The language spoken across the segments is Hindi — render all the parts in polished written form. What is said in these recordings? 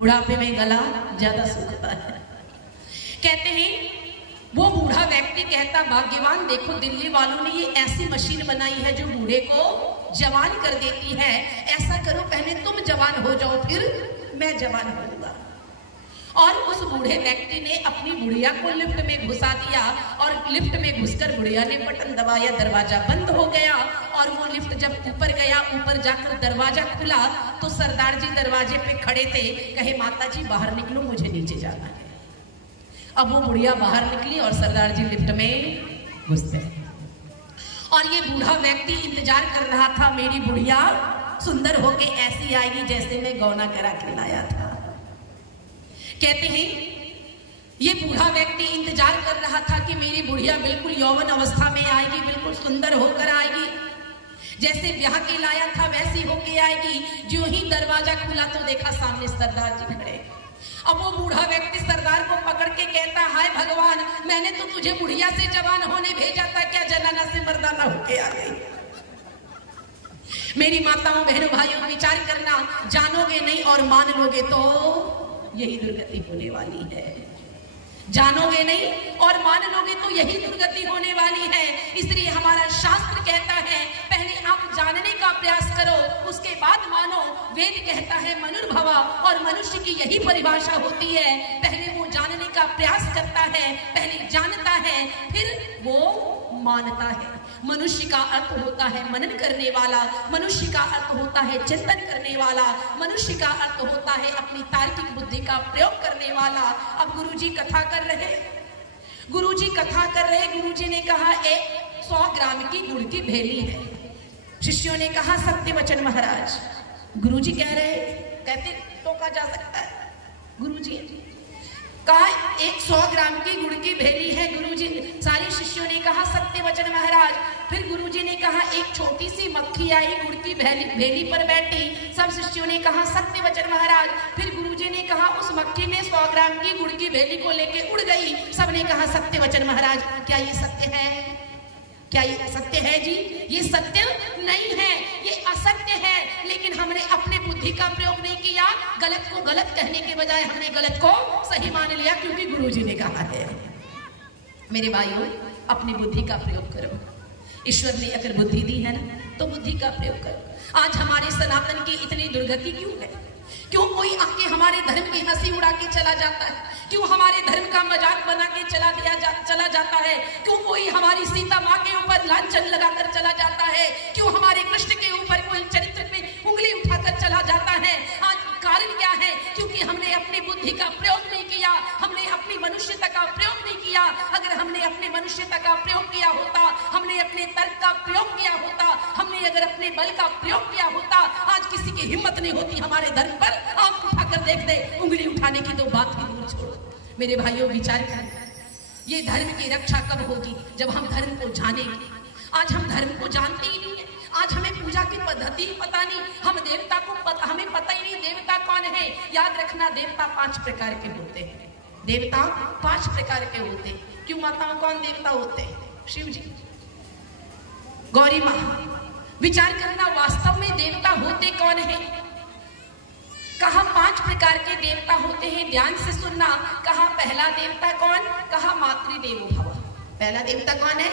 बुढ़ापे में गला ज्यादा सूखता है। कहते हैं वो बूढ़ा व्यक्ति कहता, भाग्यवान देखो दिल्ली वालों ने ये ऐसी मशीन बनाई है जो बूढ़े को जवान कर देती है। ऐसा करो पहले तुम जवान हो जाओ फिर मैं जवान होऊंगा। और उस बूढ़े व्यक्ति ने अपनी बुढ़िया को लिफ्ट में घुसा दिया और लिफ्ट में घुसकर बुढ़िया ने बटन दबाया, दरवाजा बंद हो गया। और वो लिफ्ट जब ऊपर गया, ऊपर जाकर दरवाजा खुला तो सरदार जी दरवाजे पे खड़े थे। कहे माता जी बाहर निकलो, मुझे नीचे जाना है। अब वो बुढ़िया बाहर निकली और सरदार जी लिफ्ट में घुस गए। और ये बूढ़ा व्यक्ति इंतजार कर रहा था, मेरी बुढ़िया सुंदर होके ऐसी आएगी जैसे मैं गौना करा के लाया था। कहते हैं ये बूढ़ा व्यक्ति इंतजार कर रहा था कि मेरी बुढ़िया बिल्कुल यौवन अवस्था में आएगी, बिल्कुल सुंदर होकर आएगी, जैसे ब्याह के लाया था वैसी होके आएगी। जो ही दरवाजा खुला तो देखा सामने सरदार जी खड़े। अब वो बूढ़ा व्यक्ति सरदार को पकड़ के कहता, हाय भगवान, मैंने तो तुझे बुढ़िया से जवान होने भेजा था, क्या जनाना से मर्दाना होके आ गई। मेरी माताओं बहनों भाइयों विचार करना, जानोगे नहीं और मान लोगे तो यही दुर्गति होने वाली है। जानोगे नहीं और मान लोगे तो यही दुर्गति होने वाली है। इसलिए हमारा शास्त्र कहता है पहले आप जानने का प्रयास करो, उसके बाद मानो। वेद कहता है मनुर्भवा, और मनुष्य की यही परिभाषा होती है, पहले वो जानने का प्रयास करता है, पहले जानता है फिर वो मानता है। मनुष्य का अर्थ होता है मनन करने वाला, मनुष्य का अर्थ होता है चिंतन करने वाला, मनुष्य का अर्थ होता है अपनी तार्किक बुद्धि का प्रयोग करने वाला। अब गुरुजी कथा कर रहे, गुरुजी कथा कर रहे। गुरुजी ने कहा 100 ग्राम की गुड़ की भेली है। शिष्यों ने कहा सत्य वचन महाराज। गुरुजी कह रहे, कहते टोका जा सकता है। गुरुजी कहा 100 ग्राम की गुड़ की भेली है। गुरुजी सारे शिष्यों ने कहा सत्य वचन महाराज। फिर गुरुजी ने कहा एक छोटी सी मक्खी आई, गुड़ की भेली पर बैठी। सब शिष्यों ने कहा सत्य वचन महाराज। फिर गुरुजी ने कहा उस मक्खी ने 100 ग्राम की गुड़ की भेली को लेके उड़ गई। सबने कहा सत्य वचन महाराज। क्या ये सत्य है? क्या ये सत्य है जी? ये सत्य नहीं है, ये असत्य है। लेकिन हमने अपने बुद्धि का प्रयोग नहीं किया, गलत को गलत कहने के बजाय हमने गलत को सही मान लिया क्योंकि गुरुजी ने कहा है। मेरे भाइयों, अपनी बुद्धि का प्रयोग करो। ईश्वर ने अगर बुद्धि दी है ना तो बुद्धि का प्रयोग करो। आज हमारे सनातन की इतनी दुर्गति क्यों है? क्यों कोई आके हमारे धर्म की हंसी उड़ा के चला जाता है? क्यों हमारे धर्म का मजाक बना के चला जाता है? क्यों कोई हमारी सीता माँ के ऊपर लांछन लगाकर चला जाता है? क्यों हमारे कृष्ण के ऊपर कोई चरित्र पे उंगली उठाकर चला जाता है? आज कारण क्या है? क्योंकि हमने अपनी बुद्धि का प्रयोग नहीं किया, हमने अपनी मनुष्यता का प्रयोग नहीं किया। अगर हमने अपने मनुष्यता का प्रयोग किया होता, हमने अपने तर्क का प्रयोग किया होता, हमने अगर अपने बल का प्रयोग किया होता, आज किसी की हिम्मत नहीं होती हमारे धर्म पर आंख उठाकर देख दे। उंगली उठाने की तो बात ही दूर छोड़ो। मेरे भाइयों विचार करें, ये धर्म की रक्षा कब होगी? जब हम धर्म को जानेंगे। आज हम धर्म को जानते ही नहीं है। आज हमें पूजा की पद्धति पता नहीं, हम देवता को हमें पता ही नहीं देवता कौन है। याद रखना, देवता 5 प्रकार के होते हैं। देवता 5 प्रकार के होते हैं। क्यों माताओं कौन देवता होते हैं? शिव जी, गौरी माँ। विचार करना, वास्तव में देवता होते कौन है? कहा 5 प्रकार के देवता होते हैं। ध्यान से सुनना। कहा पहला देवता कौन? कहा मातृदेवो भव। पहला देवता कौन है?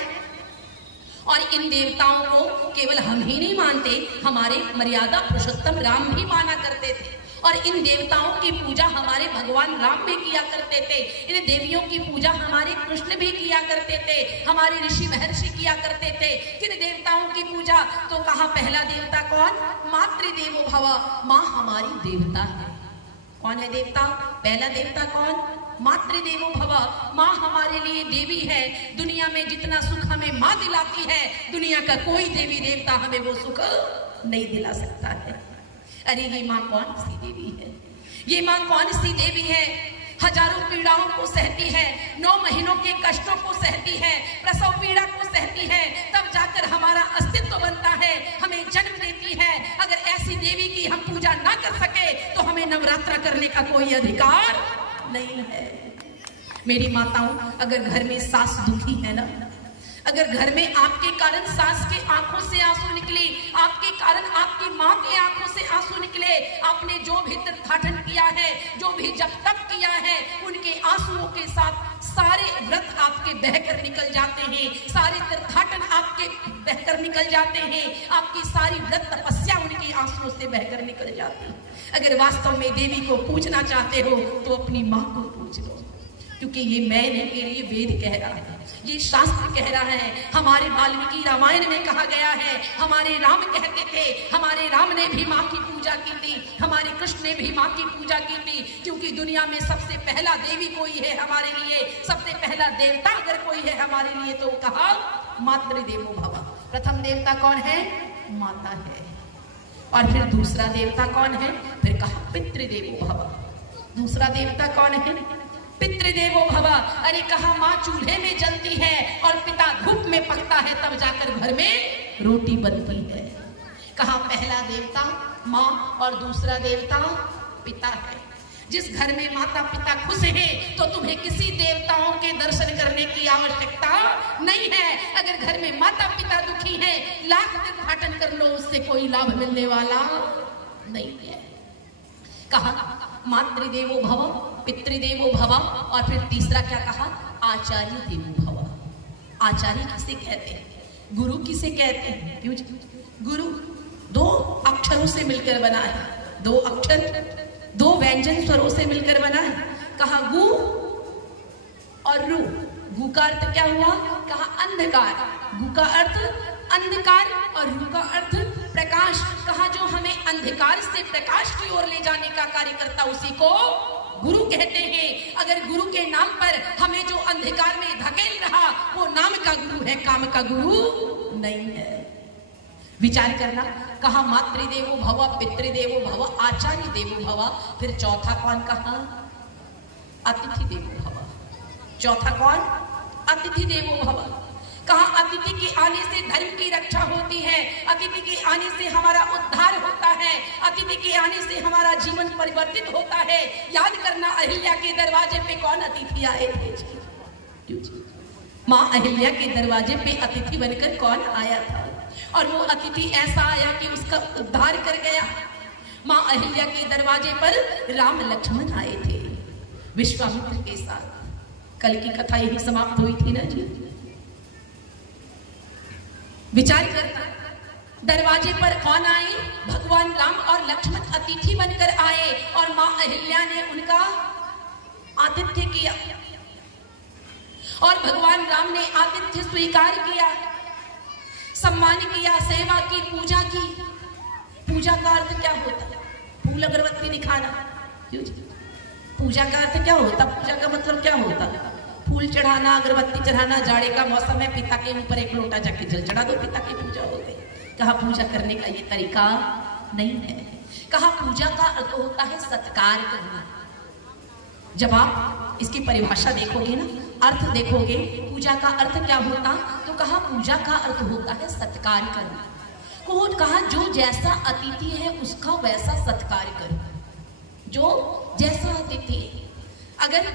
और इन देवताओं को केवल हम ही नहीं मानते, हमारे मर्यादा पुरुषोत्तम राम भी माना करते थे। और इन देवताओं की पूजा हमारे भगवान राम भी किया करते थे। इन देवियों की पूजा हमारे कृष्ण भी किया करते थे, हमारे ऋषि महर्षि किया करते थे। किन देवताओं की पूजा? तो कहा पहला देवता कौन? मातृदेवो भव। माँ हमारी देवता है। कौन है देवता? पहला देवता कौन? मातृदेवो भव। माँ हमारे लिए देवी है। दुनिया में जितना सुख हमें माँ दिलाती है, दुनिया का कोई देवी देवता हमें वो सुख नहीं दिला सकता है। अरे ये माँ कौन सी देवी है? ये माँ कौन सी देवी है? हजारों पीड़ाओं को सहती है, 9 महीनों के कष्टों को सहती है, प्रसव पीड़ा को सहती है, तब जाकर हमारा अस्तित्व बनता है, हमें जन्म देती है। अगर ऐसी देवी की हम पूजा ना कर सके तो हमें नवरात्रा करने का कोई अधिकार नहीं है। मेरी माताओं, अगर घर में सास दुखी है ना, अगर घर में आपके कारण सास के आंखों से आंसू निकले, आपके कारण आपकी माँ के आंखों से आंसू निकले, आपने जो भी तीर्थाटन किया है, जो भी जप तप किया है, उनके आंसुओं के साथ सारे व्रत आपके बहकर निकल जाते हैं, सारे तीर्थाटन आपके बहकर निकल जाते हैं, आपकी सारी व्रत तपस्या उनके आंसुओं से बहकर निकल जाती है। अगर वास्तव में देवी को पूजना चाहते हो तो अपनी माँ को पूछ लो, क्योंकि ये मैं नहीं कह रही, ये वेद कह रहा है, ये शास्त्र कह रहा है। हमारे वाल्मीकि रामायण में कहा गया है, हमारे राम कहते थे, हमारे राम ने भी माँ की पूजा की थी, हमारे कृष्ण ने भी माँ की पूजा की थी, क्योंकि दुनिया में सबसे पहला देवी कोई है हमारे लिए, सबसे पहला देवता अगर कोई है हमारे लिए तो कहा मातृदेवो भव। प्रथम देवता कौन है? माता है। और फिर दूसरा देवता कौन है? फिर कहा पितृदेवो भव। दूसरा देवता कौन है? पितृदेवो भव। अरे कहा माँ चूल्हे में जलती है और पिता धूप में पकता है, तब जाकर घर में रोटी बनती है। कहा पहला देवता माँ और दूसरा देवता पिता है। जिस घर में माता पिता खुश हैं तो तुम्हें किसी देवताओं के दर्शन करने की आवश्यकता नहीं है। अगर घर में माता पिता दुखी हैं, लाख तीर्थाटन कर लो, उससे कोई लाभ मिलने वाला नहीं है। कहा मातृदेवो भव, पितृदेवो भव, और फिर तीसरा क्या कहा? आचार्य देवो भव। आचार्य किसे कहते हैं? गुरु किसे कहते हैं? क्यों? गुरु दो अक्षरों से मिलकर बना है, दो अक्षर दो व्यंजन स्वरों से मिलकर बना है। कहा गु और रु। गु का अर्थ क्या हुआ? कहा अंधकार। गु का अर्थ अंधकार और रु का अर्थ प्रकाश। कहा जो हमें अंधकार से प्रकाश की ओर ले जाने का कार्य करता उसी को गुरु कहते हैं। अगर गुरु के नाम पर हमें जो अंधकार में धकेल रहा वो नाम का गुरु है, काम का गुरु नहीं है। विचार करना। कहा मातृदेवो भव, पितृदेवो भव, आचार्य देवो भव। फिर चौथा कौन कहा? अतिथि देवो भव। चौथा कौन? अतिथि देवो भव। कहा अतिथि के आने से धर्म की रक्षा होती है, अतिथि के आने से हमारा उद्धार होता है, अतिथि के आने से हमारा जीवन परिवर्तित होता है। याद करना, अहिल्या के दरवाजे पे कौन अतिथि आए थे? माँ अहिल्या के दरवाजे पे अतिथि बनकर कौन आया था? और वो अतिथि ऐसा आया कि उसका उद्धार कर गया। माँ अहिल्या के दरवाजे पर राम लक्ष्मण आए थे विश्वामित्र के साथ। कल की कथा यही समाप्त हुई थी ना जी। विचार करना, दरवाजे पर कौन आए? भगवान राम और लक्ष्मण अतिथि बनकर आए और माँ अहिल्या ने उनका आतिथ्य किया और भगवान राम ने आतिथ्य स्वीकार किया, सम्मान किया, सेवा की, पूजा की। पूजा का अर्थ क्या होता है? फूल अगरबत्ती दिखाना। पूजा का अर्थ क्या होता? पूजा का मतलब क्या होता? फूल चढ़ाना, अगरबत्ती चढ़ाना। जाड़े का मौसम है, पिता के ऊपर एक लोटा जाके जल चढ़ा दो, पिता की पूजा हो गई। कहा पूजा करने का ये तरीका नहीं है। कहा पूजा का अर्थ होता है सत्कार करना। जब आप इसकी परिभाषा देखोगे ना, अर्थ देखोगे, पूजा का अर्थ क्या होता, तो कहा पूजा का अर्थ होता है सत्कार करना। कहा जो जैसा अतिथि है उसका वैसा सत्कार करो। जो जैसा अतिथि, अगर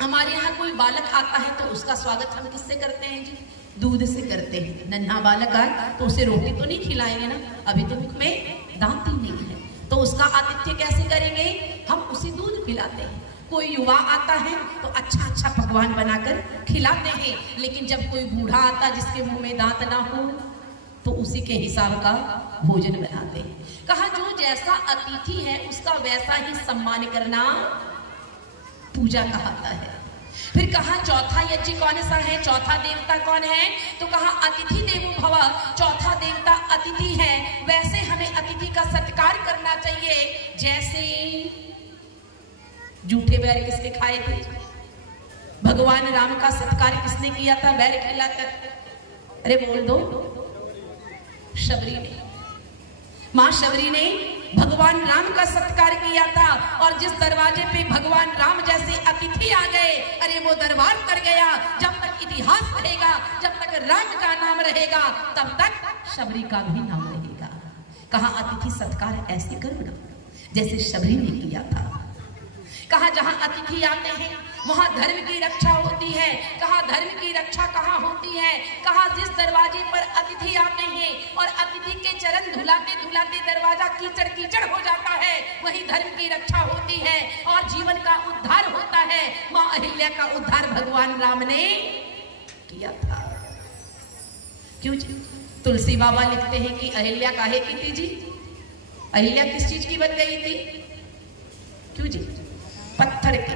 हमारे यहाँ कोई बालक आता है तो उसका स्वागत हम किससे करते हैं जी? दूध से करते हैं। नन्हा बालक आए तो उसे रोटी तो नहीं खिलाएंगे ना, अभी तो मुख में दांत ही नहीं है, तो उसका आतिथ्य कैसे करेंगे? हम उसे दूध पिलाते हैं। कोई युवा आता है तो अच्छा अच्छा पकवान बनाकर खिलाते हैं, लेकिन जब कोई बूढ़ा आता जिसके मुंह में दांत ना हो तो उसी के हिसाब का भोजन बनाते हैं। कहा जो जैसा अतिथि है उसका वैसा ही सम्मान करना पूजा कहता है। फिर कहा चौथा यज्ञ कौन सा है? चौथा देवता कौन है? तो कहा अतिथि देवो भव। चौथा देवता अतिथि है, वैसे हमें अतिथि का सत्कार करना चाहिए जैसे जूठे बैर किसके खाए थे? भगवान राम का सत्कार किसने किया था बैर खिलाकर? अरे बोल दो। शबरी ने, मां शबरी ने भगवान राम का सत्कार किया था। और जिस दरवाजे पे भगवान राम जैसे अतिथि आ गए, अरे वो दरबार कर गया। जब तक इतिहास रहेगा, जब तक राम का नाम रहेगा, तब तक शबरी का भी नाम रहेगा। कहा अतिथि सत्कार ऐसे करो ना जैसे शबरी ने किया था। कहा जहां अतिथि आते हैं वहां धर्म की रक्षा होती है। कहा धर्म की रक्षा कहाँ होती है? कहा जिस दरवाजे पर अतिथि आते हैं और अतिथि के चरण धुलाते धुलाते दरवाजा कीचड़ कीचड़ हो जाता है, वही धर्म की रक्षा होती है और जीवन का उद्धार होता है। मां अहिल्या का उद्धार भगवान राम ने किया था। क्यों जी? तुलसी बाबा लिखते हैं कि अहिल्या काहे की थी जी? अहिल्या किस चीज की बन गई थी? क्यों जी? पत्थर की।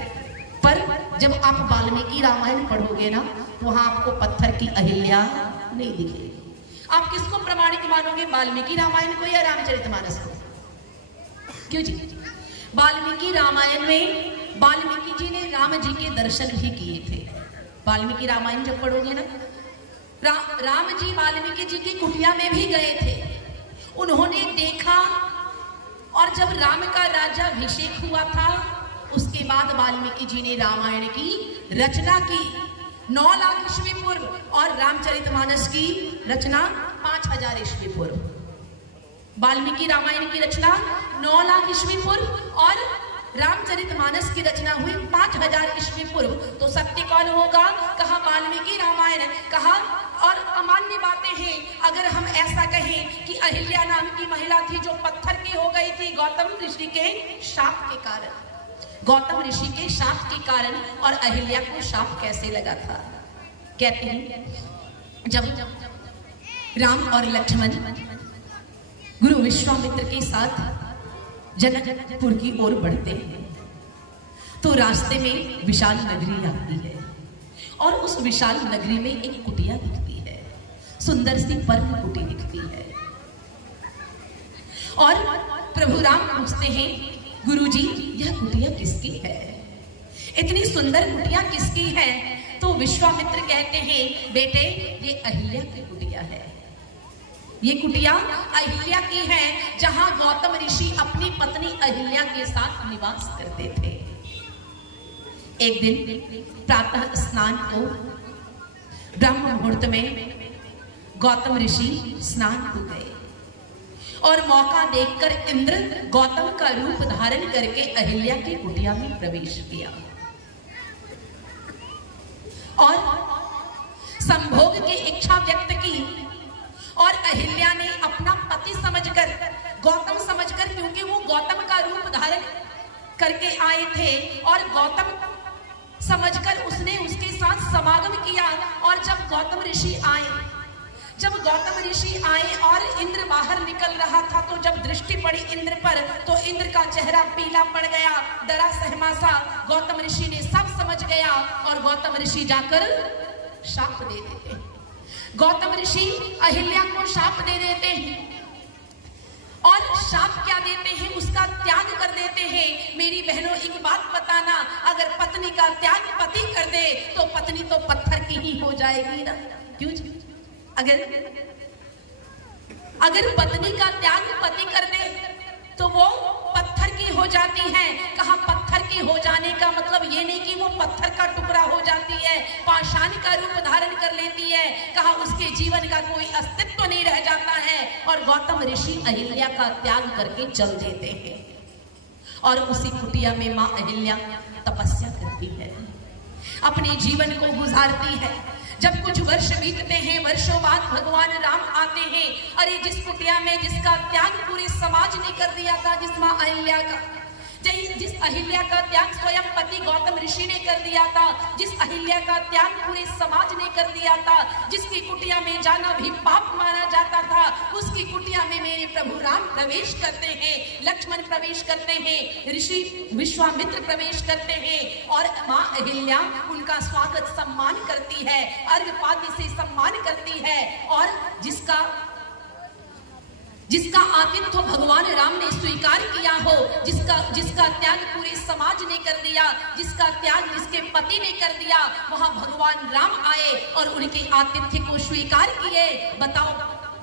पर जब आप वाल्मीकि रामायण पढ़ोगे ना तो वहां आपको पत्थर की अहिल्या नहीं दिखेगी। आप किसको प्रमाणिक मानोगे, वाल्मीकि रामायण को या रामचरितमानस को? क्यों जी? वाल्मीकि रामायण में वाल्मीकि जी ने राम जी के दर्शन भी किए थे। वाल्मीकि रामायण जब पढ़ोगे ना, राम जी वाल्मीकि जी की कुटिया में भी गए थे, उन्होंने देखा। और जब राम का राज्याभिषेक हुआ था उसके बाद वाल्मीकि जी ने रामायण की रचना की 9 लाख ईस्वी पूर्व और रामचरितमानस की रचना 5000 ईस्वी पूर्व। वाल्मीकि रामायण की रचना 9 लाख ईस्वी पूर्व और रामचरितमानस की रचना हुई 5000 ईस्वी पूर्व। तो सत्य कौन होगा? कहा वाल्मीकि रामायण। कहा और अमान्य बातें हैं अगर हम ऐसा कहें कि अहिल्या नाम की महिला थी जो पत्थर की हो गई थी गौतम ऋषि के शाप के कारण। गौतम ऋषि के शाप के कारण। और अहिल्या को शाप कैसे लगा था? कहते हैं जब राम और लक्ष्मण गुरु विश्वामित्र के साथ जनकपुर की ओर बढ़ते हैं तो रास्ते में विशाल नगरी आती है और उस विशाल नगरी में एक कुटिया दिखती है, सुंदर सी पर्व कुटी दिखती है। और प्रभु राम पूछते हैं गुरुजी यह कुटिया किसकी है? इतनी सुंदर कुटिया किसकी है? तो विश्वामित्र कहते हैं बेटे ये अहिल्या की कुटिया है। ये कुटिया अहिल्या की है जहां गौतम ऋषि अपनी पत्नी अहिल्या के साथ निवास करते थे। एक दिन प्रातः स्नान को ब्रह्म मुहूर्त में गौतम ऋषि स्नान को गए और मौका देखकर इंद्र गौतम का रूप धारण करके अहिल्या की कुटिया में प्रवेश किया और संभोग की इच्छा व्यक्त की। और अहिल्या ने अपना पति समझकर, गौतम समझकर, क्योंकि वो गौतम का रूप धारण करके आए थे और गौतम समझकर उसने उसके साथ समागम किया। और जब गौतम ऋषि आए और इंद्र बाहर निकल रहा था तो जब दृष्टि पड़ी इंद्र पर तो इंद्र का चेहरा पीला पड़ गया, डरा सहमा सा। गौतम ऋषि ने सब समझ गया और गौतम ऋषि जाकर शाप दे देते हैं। गौतम ऋषि अहिल्या को शाप दे देते हैं और शाप क्या देते हैं? उसका त्याग कर देते हैं। मेरी बहनों एक बात बताना, अगर पत्नी का त्याग पति कर दे तो पत्नी तो पत्थर की ही हो जाएगी ना। क्यों? अगर पत्नी का त्याग पति कर दे तो वो पत्थर की हो जाती है। कहा पत्थर की हो जाने का मतलब ये नहीं कि वो पत्थर का टुकड़ा हो जाती है, पाषाण का रूप धारण कर लेती है। कहा उसके जीवन का कोई अस्तित्व नहीं रह जाता है। और गौतम ऋषि अहिल्या का त्याग करके चल देते हैं और उसी कुटिया में मां अहिल्या तपस्या करती है, अपने जीवन को गुजारती है। जब कुछ वर्ष बीतते हैं, वर्षों बाद भगवान राम आते हैं। अरे जिस कुटिया में जिसका त्याग पूरे समाज ने कर दिया था, जिस मां अहिल्या का, जिस अहिल्या का त्याग स्वयं पति गौतम ऋषि ने कर दिया था, जिस अहिल्या का त्याग पूरे समाज ने कर दिया था, जिसकी कुटिया में जाना भी पाप माना जाता था, उसकी कुटिया में मेरे प्रभु राम प्रवेश करते हैं, लक्ष्मण प्रवेश करते हैं, ऋषि विश्वामित्र प्रवेश करते हैं और मां अहिल्या उनका स्वागत सम्मान करती है, अर्घ्यपाद्य से सम्मान करती है। और जिसका आतिथ्य भगवान राम ने स्वीकार किया हो, जिसका त्याग पूरे समाज ने कर दिया, जिसका त्याग जिसके पति ने कर दिया, वहां भगवान राम आए और उनके आतिथ्य को स्वीकार किए। बताओ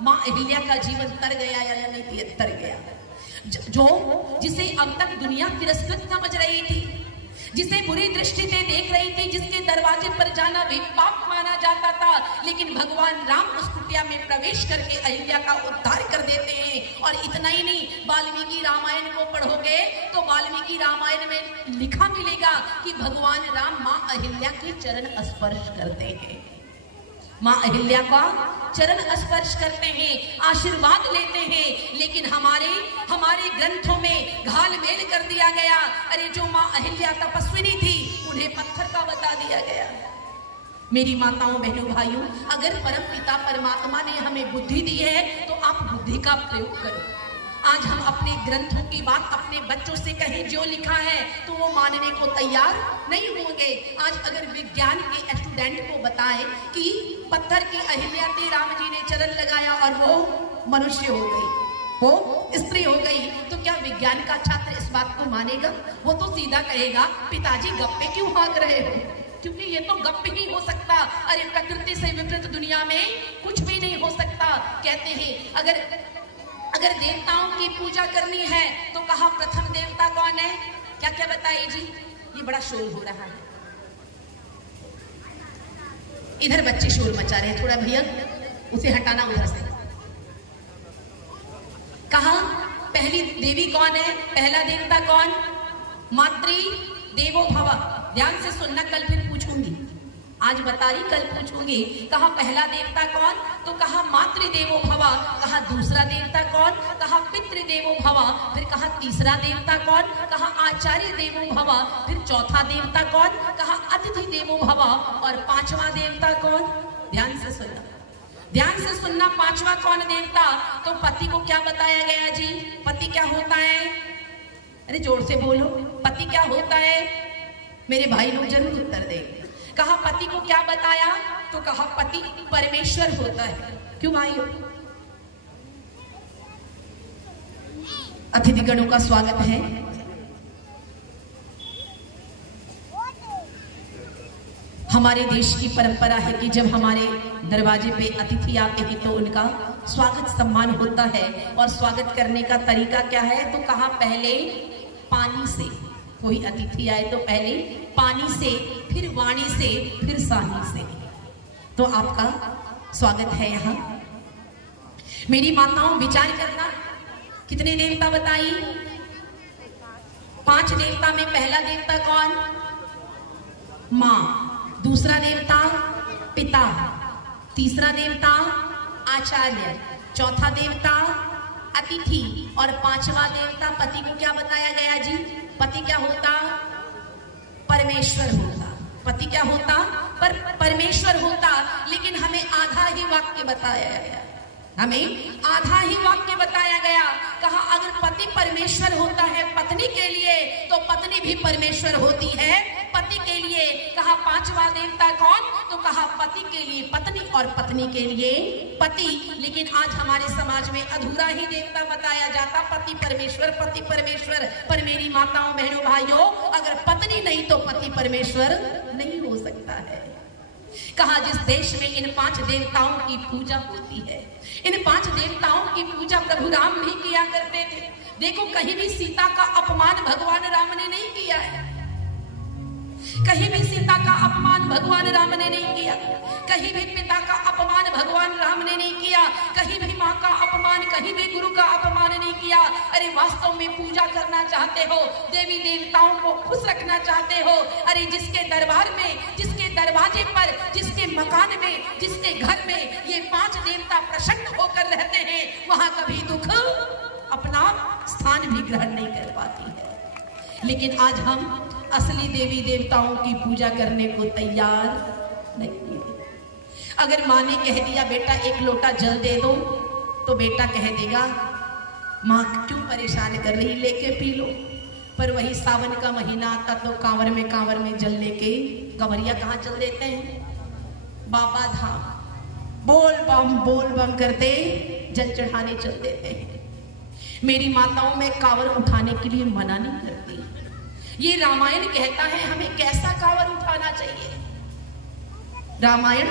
मां अहिल्या का जीवन तर गया या नहीं तर गया? जो जिसे अब तक दुनिया तिरस्कृत समझ रही थी, जिसे बुरी दृष्टि से देख रही थी, जिसके दरवाजे पर जाना भी पाप माना जाता था, लेकिन भगवान राम उस कुटिया में प्रवेश करके अहिल्या का उद्धार कर देते हैं। और इतना ही नहीं, वाल्मीकि रामायण को पढ़ोगे तो वाल्मीकि रामायण में लिखा मिलेगा कि भगवान राम माँ अहिल्या के चरण स्पर्श करते हैं, माँ अहिल्या का चरण स्पर्श करते हैं, आशीर्वाद लेते हैं। लेकिन हमारे ग्रंथों में घालमेल कर दिया गया। अरे जो माँ अहिल्या तपस्विनी थी, उन्हें पत्थर का बता दिया गया। मेरी माताओं, बहनों, भाइयों, अगर परम पिता परमात्मा ने हमें बुद्धि दी है तो आप बुद्धि का प्रयोग करो। आज हम अपने ग्रंथों की बात अपने बच्चों से कहें, जो लिखा है तो वो मानने को तैयार नहीं होंगे। आज अगर विज्ञान के स्टूडेंट को बताएं कि पत्थर की अहिल्या से राम जी ने चरण लगाया और वो मनुष्य हो गई, वो स्त्री हो गई, तो क्या विज्ञान का छात्र इस बात को मानेगा? वो तो सीधा कहेगा, पिताजी गप्पे क्यों हाँक रहे हो, क्योंकि ये तो गप ही हो सकता। अरे प्रकृति से विपरीत दुनिया में कुछ भी नहीं हो सकता। कहते हैं अगर देवताओं की पूजा करनी है तो कहा प्रथम देवता कौन है? क्या क्या बताइए जी? ये बड़ा शोर हो रहा है, इधर बच्चे शोर मचा रहे हैं, थोड़ा भैया उसे हटाना उधर से। कहा पहली देवी कौन है? पहला देवता कौन? मातृ देवो भव। ध्यान से सुनना, कल फिर पूछूंगी, आज बता रही कल पूछूंगी। कहा पहला देवता कौन? तो कहा मातृ देवो भव। कहा दूसरा देवता कौन? कहा पितृ देवो भव। फिर कहा तीसरा देवता कौन? कहा आचार्य देवो भव। फिर चौथा देवता कौन? कहा अतिथि देवो भव। और पांचवा देवता कौन? ध्यान से सुनना, ध्यान से सुनना। पांचवा कौन देवता? तो पति को क्या बताया गया जी? पति क्या होता है? अरे जोर से बोलो, पति क्या होता है? मेरे भाई लोग जरूर उत्तर दें। कहा पति को क्या बताया? तो कहा पति परमेश्वर होता है। क्यों भाइयों? अतिथिगणों का स्वागत है। हमारे देश की परंपरा है कि जब हमारे दरवाजे पे अतिथि आते हैं तो उनका स्वागत सम्मान होता है। और स्वागत करने का तरीका क्या है? तो कहा पहले पानी से, कोई अतिथि आए तो पहले पानी से, फिर वाणी से, फिर सानी से। तो आपका स्वागत है यहाँ। मेरी माताओं, विचार करना, कितने देवता बताई? 5 देवता में पहला देवता कौन? माँ। दूसरा देवता पिता। तीसरा देवता आचार्य। चौथा देवता अतिथि। और पांचवा देवता पति को क्या बताया गया जी? पति क्या होता? परमेश्वर होता। पति क्या होता? परमेश्वर होता। लेकिन हमें आधा ही वाक्य बताया गया, हमें आधा ही वाक्य बताया गया। कहा अगर पति परमेश्वर होता है पत्नी के लिए, तो पत्नी भी परमेश्वर होती है पति के लिए। कहा पांचवा देवता कौन? तो कहा पति के लिए पत्नी और पत्नी के लिए पति। लेकिन आज हमारे समाज में अधूरा ही देवता बताया जाता, पति परमेश्वर, पति परमेश्वर। पर मेरी माताओं, बहनों, भाइयों, अगर पत्नी नहीं तो पति परमेश्वर नहीं हो सकता है। कहा जिस देश में इन 5 देवताओं की पूजा होती है, इन 5 देवताओं की पूजा प्रभु राम भी किया करते थे। देखो कहीं भी सीता का अपमान भगवान राम ने नहीं किया है, कहीं भी सीता का अपमान भगवान राम ने नहीं किया, कहीं भी पिता का अपमान भगवान राम ने नहीं किया, कहीं भी माँ का अपमान, कहीं भी गुरु का अपमान नहीं किया। अरे वास्तव में पूजा करना चाहते हो, देवी देवताओं को खुश रखना चाहते हो, अरे जिसके दरबार में, जिसके दरवाजे पर, जिसके मकान में, जिसके घर में ये 5 देवता प्रसन्न होकर रहते हैं, वहां कभी दुख अपना स्थान भी ग्रहण नहीं कर पाती है। लेकिन आज हम असली देवी देवताओं की पूजा करने को तैयार नहीं है। अगर माँ ने कह दिया बेटा 1 लोटा जल दे दो, तो बेटा कह देगा माँ क्यों परेशान कर रही, लेके पी लो। पर वही सावन का महीना आता तो कांवर में जल लेके कंवरिया कहाँ चल देते हैं? बाबा धाम बोल बम करते जल चढ़ाने चल देते हैं। मेरी माताओं, में कांवर उठाने के लिए मना नहीं करती। ये रामायण कहता है हमें कैसा कांवर उठाना चाहिए। रामायण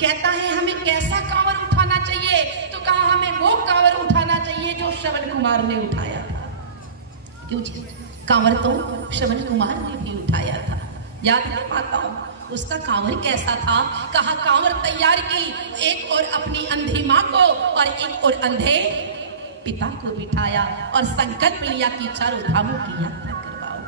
कहता है हमें कैसा कांवर उठाना चाहिए। तो कहा हमें वो कांवर उठाना चाहिए जो श्रवण कुमार ने उठाया था। क्यों जी? कांवर तो श्रवण कुमार ने भी उठाया था, याद है माताओं? उसका कांवर कैसा था? कहा कांवर तैयार की, एक और अपनी अंधी माँ को और एक और अंधे पिता को बिठाया और संकल्प लिया कि चारों धामों की यात्रा करवाओ।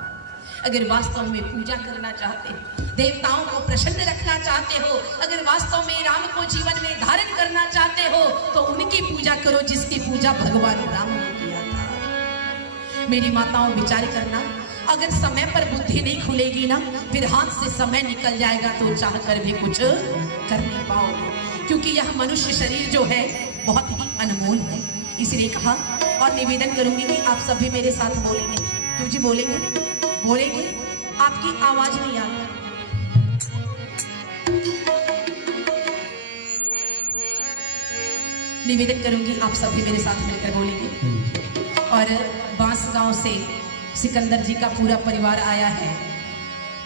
अगर वास्तव में पूजा करना चाहते हो, देवताओं को प्रसन्न रखना चाहते हो, अगर वास्तव में राम को जीवन में धारण करना चाहते हो, तो उनकी पूजा करो जिसकी पूजा भगवान राम ने किया था। मेरी माताओं, विचार करना, अगर समय पर बुद्धि नहीं खुलेगी ना, फिर हाथ से समय निकल जाएगा तो चाह कर भी कुछ कर नहीं पाओगे, क्योंकि यह मनुष्य शरीर जो है बहुत ही अनमोल है। इसलिए कहा और निवेदन करूंगी कि आप सभी मेरे साथ बोलेंगे। क्यों जी बोलेंगे? बोलेंगे, आपकी आवाज नहीं आ रही। निवेदन करूंगी आप सभी मेरे साथ मिलकर बोलेंगे। और बांस गांव से सिकंदर जी का पूरा परिवार आया है।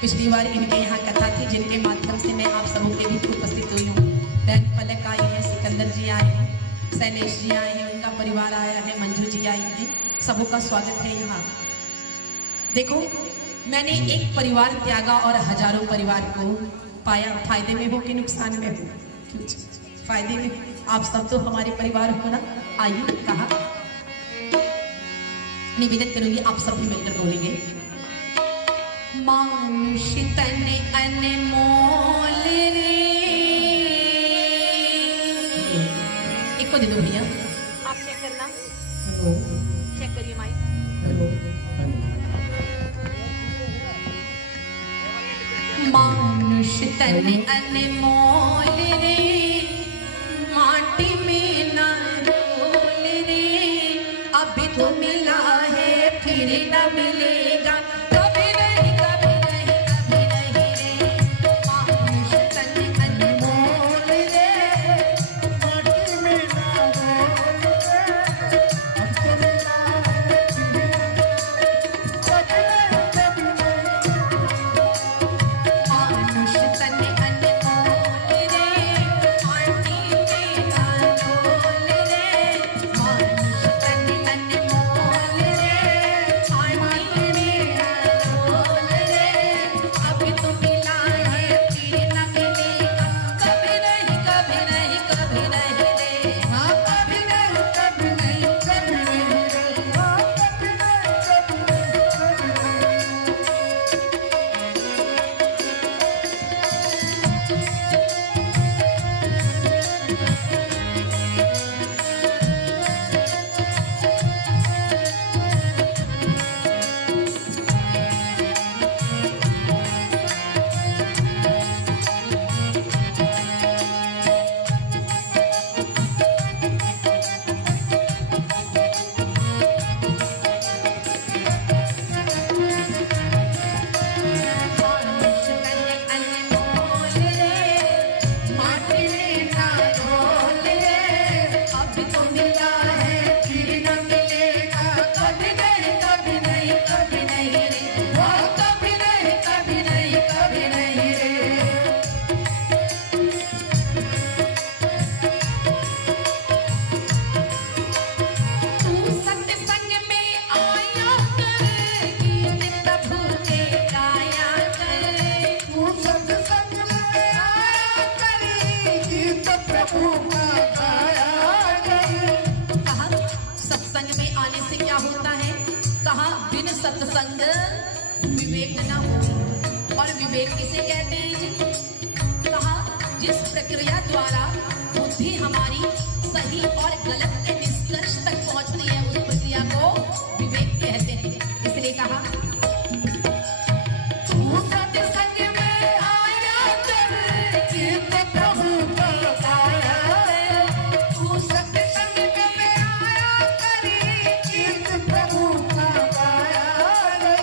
पिछली बार इनके यहाँ कथा थी, जिनके माध्यम से मैं आप सबों के बीच उपस्थित हुई हूँ। बहन पलक आई है, सिकंदर जी आए हैं, शैलेश जी आए हैं, उनका परिवार आया है, मंजू जी आई है, सबों का स्वागत है यहाँ। देखो, मैंने एक परिवार त्यागा और हजारों परिवार को पाया। फायदे में हो कि नुकसान में हो? क्यों? फायदे में। आप सब तो हमारे परिवार हो ना। आइए, कहा निवेदन करूंगी, आप सब भी मिलकर बोलेंगे। मानुष तन अनमोल रे। एक को दे दो भैया, आप चेक करना। चेक करिए माइक। मानुष तन अनमोल रे, माटी में ना रोल रे, अभी तो मिला है फिर न मिलेगा, कभी नहीं कभी नहीं कभी नहीं रे। मानुष तन अनमोल रे, माटी में ना रोल रे, अब तो मिला है फिर कभी नहीं। मानुष तन अनमोल रे, माटी में ना रोल रे, मानुष तन अनमोल रे, माटी में ना रोल रे, अभी तो मिला है फिर न मिलेगा, कभी नहीं कभी नहीं कभी नहीं रे। हाँ, कभी नहीं कभी नहीं कभी नहीं रे। हाँ, कभी नहीं कभी नहीं मानुष तन अनमोल रे, माटी में ना रोल रे, अभी तो मिला है फिर न मिलेगा, कभी नहीं कभी नहीं कभी नहीं रे। वो कभी नहीं कभी नहीं कभी नहीं रे। तू सत्संग में आया कर, गीत प्रभु के गाया कर। तू सत्संग में आया कर, गीत प्रभु का गाया कर। कहा सत्संग में आने से क्या होता है? कहा बिन सत्संग विवेक न हो। और विवेक किसे कहते हैं जी? कहा जिस प्रक्रिया द्वारा बुद्धि हमारी सही और गलत के निष्कर्ष तक पहुंचती है, उस प्रक्रिया को विवेक कहते हैं। इसलिए कहा तू सत्संग में आया कर, गीत प्रभु का गाया कर। तू सत्संग में आया कर, गीत प्रभु का गाया कर।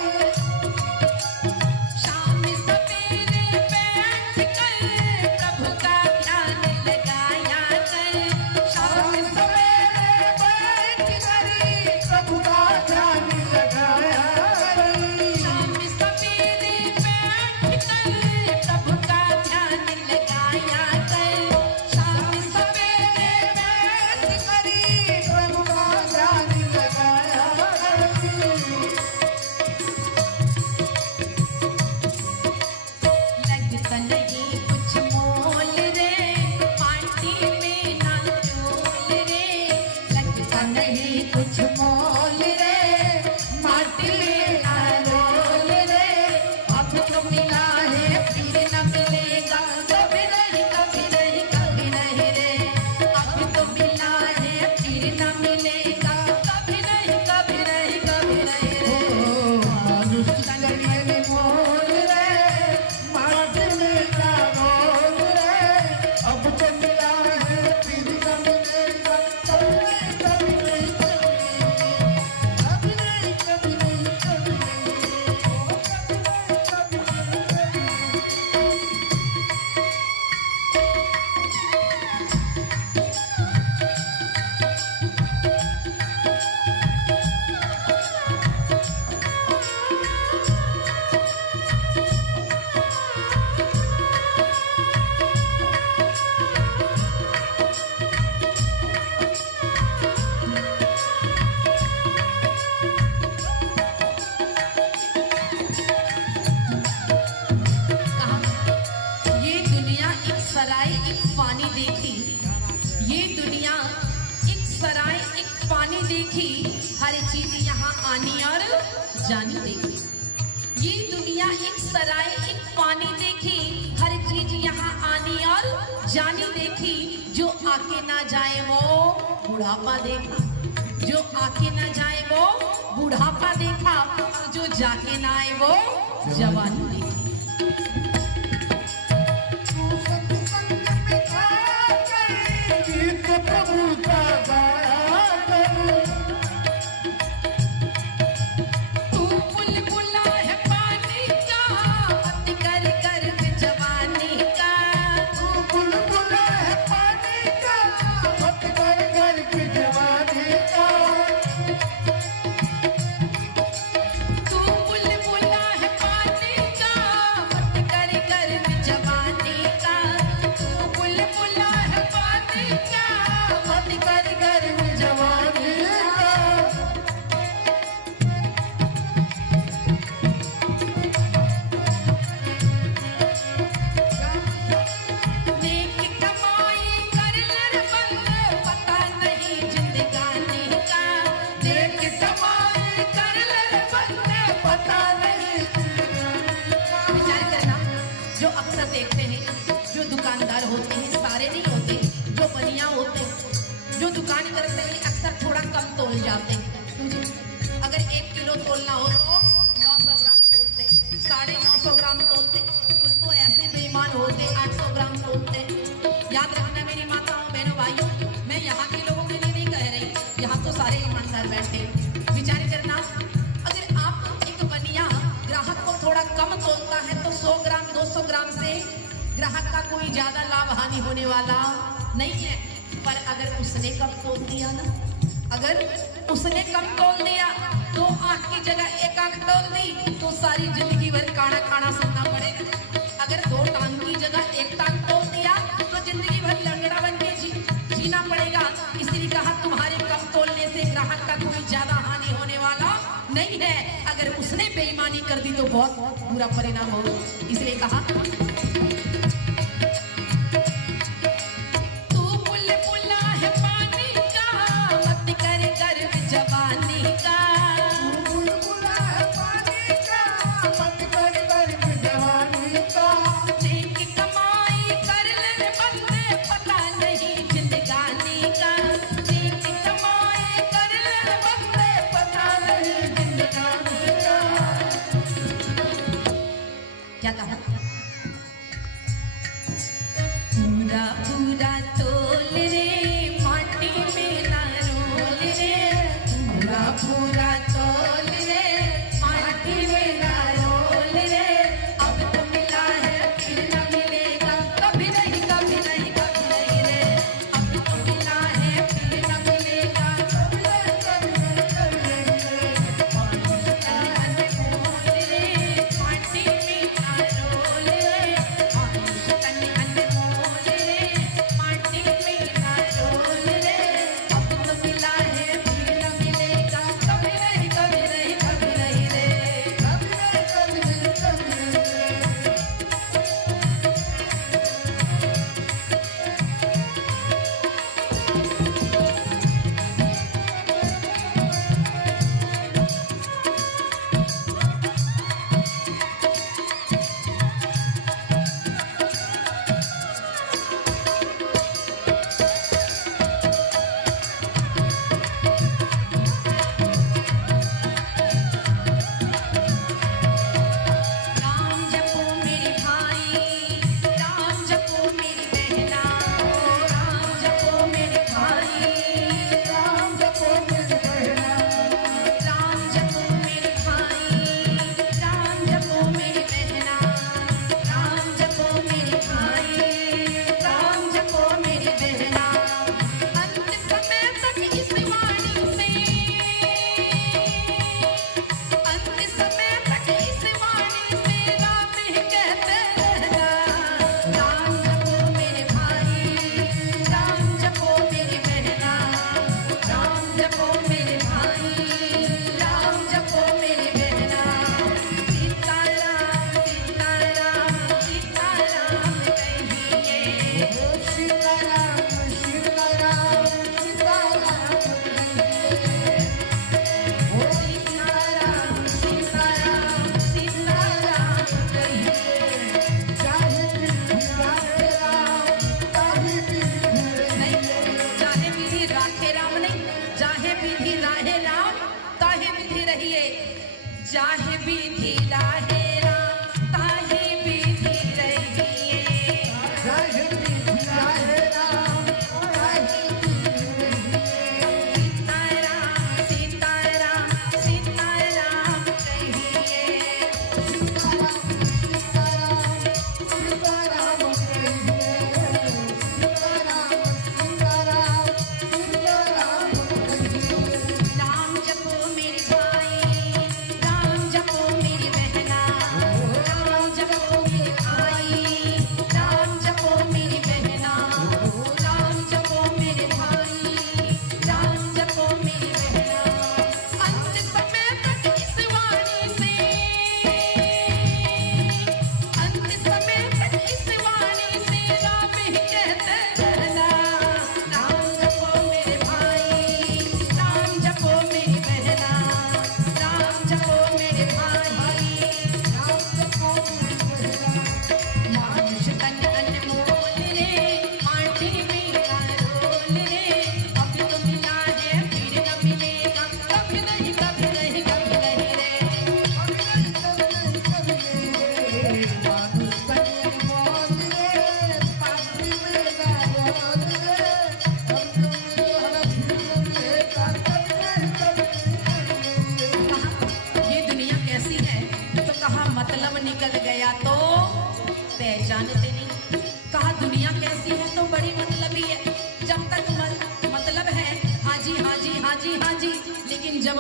शाम सवेरे बैठ कर प्रभु का ध्यान लगाया कर। शाम सवेरे बैठ कर प्रभु का देखी, हर चीज यहाँ आनी और जानी देखी। ये दुनिया एक सराय एक पानी देखी, हर चीज यहाँ आनी और जानी देखी। जो आके ना जाए वो बुढ़ापा देखा, जो आके ना जाए वो बुढ़ापा देखा, जो जाके ना आए वो जवानी देखी। देखते हैं जो दुकानदार होते हैं, सारे नहीं होते, जो बनिया होते हैं, जो दुकान करते हैं अक्सर थोड़ा कम तोल जाते हैं। अगर 1 किलो तोलना हो तो 900 ग्राम तोलते, 950 ग्राम तोलते। कुछ तो ऐसे बेईमान होते 800 ग्राम तोलते। याद रखना मेरी माताओं बहनों भाइयों, मैं यहाँ के लोगों के लिए नहीं कह रही, यहाँ तो सारे ईमानदार बैठे। विचार करना, अगर आप एक बनिया ग्राहक को थोड़ा कम तोलता है तो 100 ग्राम 200 ग्राम से ग्राहक का कोई ज्यादा लाभ हानि होने वाला नहीं है। पर अगर उसने कम तोल दिया ना, अगर उसने कम तोल दिया तो आंख की जगह 1 आंख तोल दी तो सारी जिंदगी भर काना खाना सुनना पड़ेगा। अगर 2 टांग की जगह 1 टांग तोल दिया तो जिंदगी भर लंगड़ा बन के जीना पड़ेगा। इसलिए कहा तुम्हारे कम तोलने से ग्राहक का कोई ज्यादा हानि होने वाला नहीं है। अगर उसने बेईमानी कर दी तो बहुत बुरा परिणाम होगा। इसलिए कहा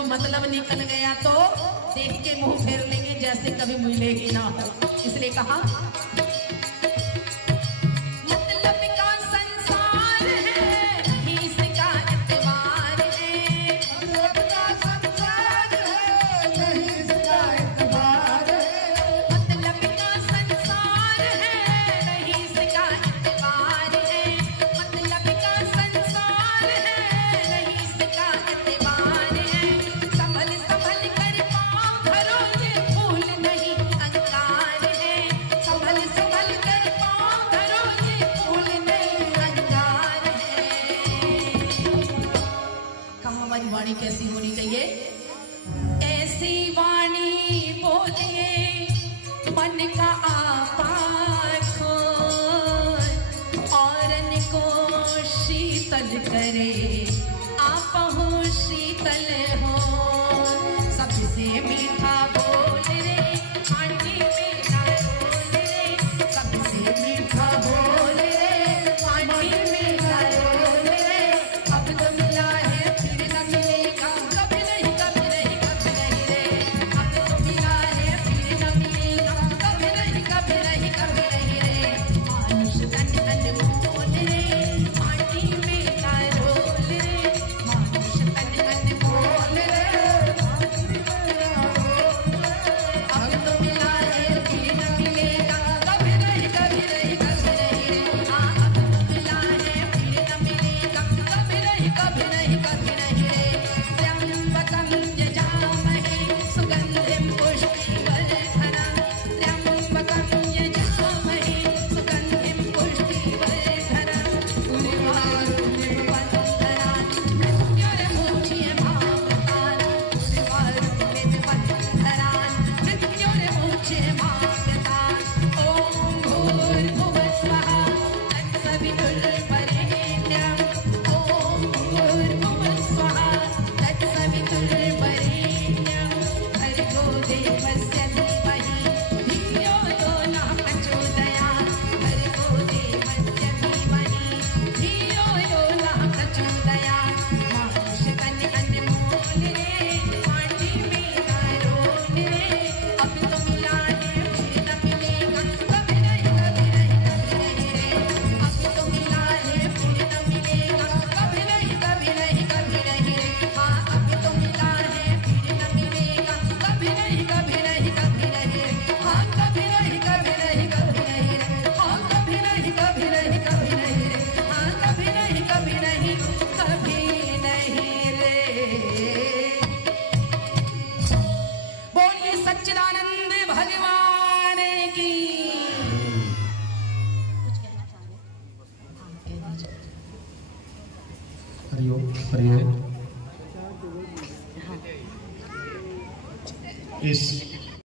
मतलब निकल गया तो देख के मुंह फेर लेंगे जैसे कभी मिले ही ना हो। इसलिए कहा वाणी कैसी होनी चाहिए? ऐसी वाणी बोले मन का आपा खोल, औरन को शीतल करे आपहु शीतल हो। सबसे मीठा बोल रे आंटी मीठा बोल रे, सबसे मीठा बोल रे आंटी मीठा बोल रे। अब तो मिला है फिर न मिलेगा, कभी नहीं कभी नहीं कभी नहीं रे। अब तो मिला है फिर न मिलेगा, कभी नहीं कभी नहीं कभी नहीं रे। मानुष तन अनमोल रे आंटी मीठा बोल रे, मानुष तन अनमोल रे। अब तो मिला है फिर न मिलेगा, कभी नहीं कभी नहीं कभी नहीं रे। हाँ अब तो मिला है फिर न मिलेगा, कभी नहीं कभी नहीं कभी नहीं रे। त्र्यंबकं यजामहे सुगंधिं पुष्टिवर्धनम्, त्र्यंबकं यजामहे सुगंधिं पुष्टिवर्धनम्। उर्वारुकमिव बन्धनान् मृत्युर्मुच्यमामृतान्, उर्वारुकमिव बन्धनान् मृत्युर्मुच्यमामृतान्। ॐ भूर्भुवस्वः तत्सवितुर्वरेण्यम्, ॐ भूर्भुवस्वः तत्सवितुर्वरेण्यम्। भर्गो देवस्य धीमहि धियो यो नः प्रचोदयात्, भर्गो देवस्य धीमहि धियो यो नः प्रचोदयात्। मानुष तन अनमोल रे आंटी मीठा रोल रे। अब तो मिला है फिर न मिलेगा, कभी नहीं कभी नहीं कभी नहीं रे। अब तो मिला है फिर न मिलेगा, कभी नहीं कभी नहीं कभी नहीं रे। हाँ अब तो मिला है फिर न मिलेगा, कभी नहीं कभी नहीं कभी नहीं रे। हाँ कभी नहीं कभी नहीं कभी नहीं रे। हाँ कभी नहीं कभी नहीं कभी नहीं रे। हाँ कभी नहीं कभी नहीं कभी नहीं रे। बोलिए सच्चिदानंद भगवान की। कुछ कहना चाह रहे? हाँ कह दीजिए। हरिओम हरिओम। इस